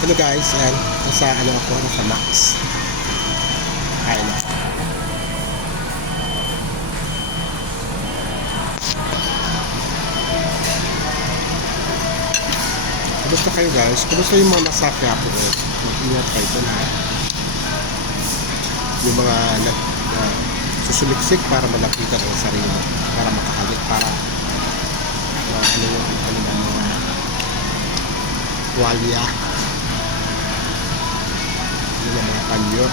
Hello guys, and nasa ano ako, nasa Max. Na. Kumusta kayo guys? Kumusta yung mga nasa Quiapo eh? Ingat kayo dun ha. Yung mga nag, na susuliksik para malapitan ang sarili. Para makahalik, para uh, ano yung ano ba, mga tuwalya. Panyo.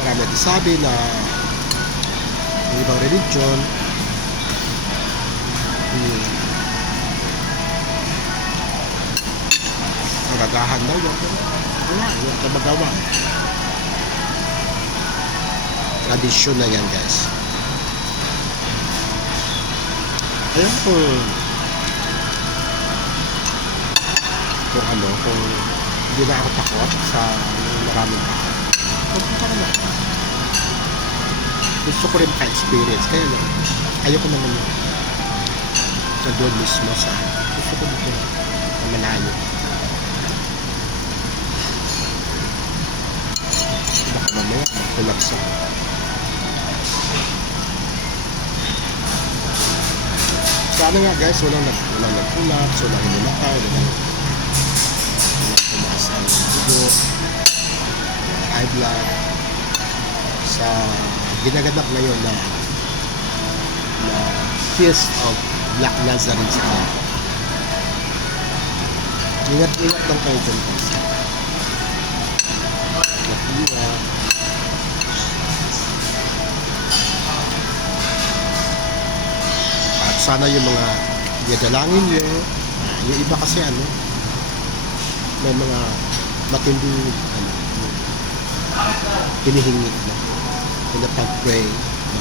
Marami nagsasabi na yung ibang religion hmm, nagagahan daw Wala, wala ka magawa. Tradisyon na yan guys. Ayun kung kung ano, kung hindi na ako takot sa maraming tao. Pupunta rin ako. Gusto ko rin ka-experience. Kaya lang, ayoko naman yung sa doon mismo sa gusto ko dito na malayo. Baka mamaya mag-collapse ako. Sana nga guys, walang nag walang nag-collapse, walang hinimatay, walang walang tumaas ang dugo, high blood sa ginaganap ngayon na na Feast of Black Nazarene sa. Ingat-ingat lang kayo dyan guys. Ingat-ingat. Sana yung mga dinadalangin nyo, yung iba kasi ano, may mga matindi ano, hinihingi na na pag-pray na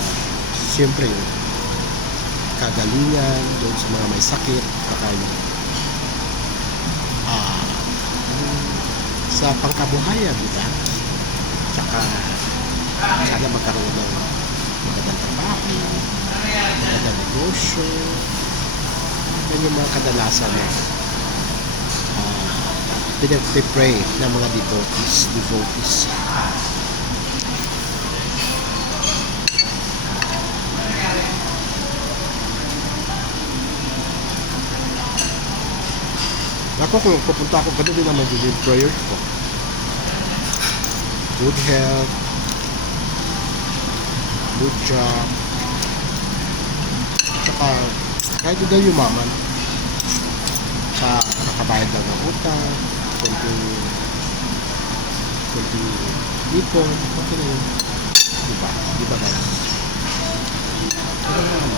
siyempre yung kagalingan doon sa mga may sakit saka yung ah, sa pangkabuhayan di ba? Saka sana magkaroon ng magandang trabaho negosyo yan yung mga kadalasan na uh, pinag-pray ng mga devotees devotees. Ako kung pupunta ako, ganun din naman din yung prayer ko. Good health, good job, saka kahit hindi daw yumaman sa kakabayad lang ng utang, kunting kunting ipon, okay na yun. Diba? Diba guys? Diba naman?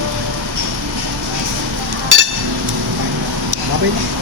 Babay na.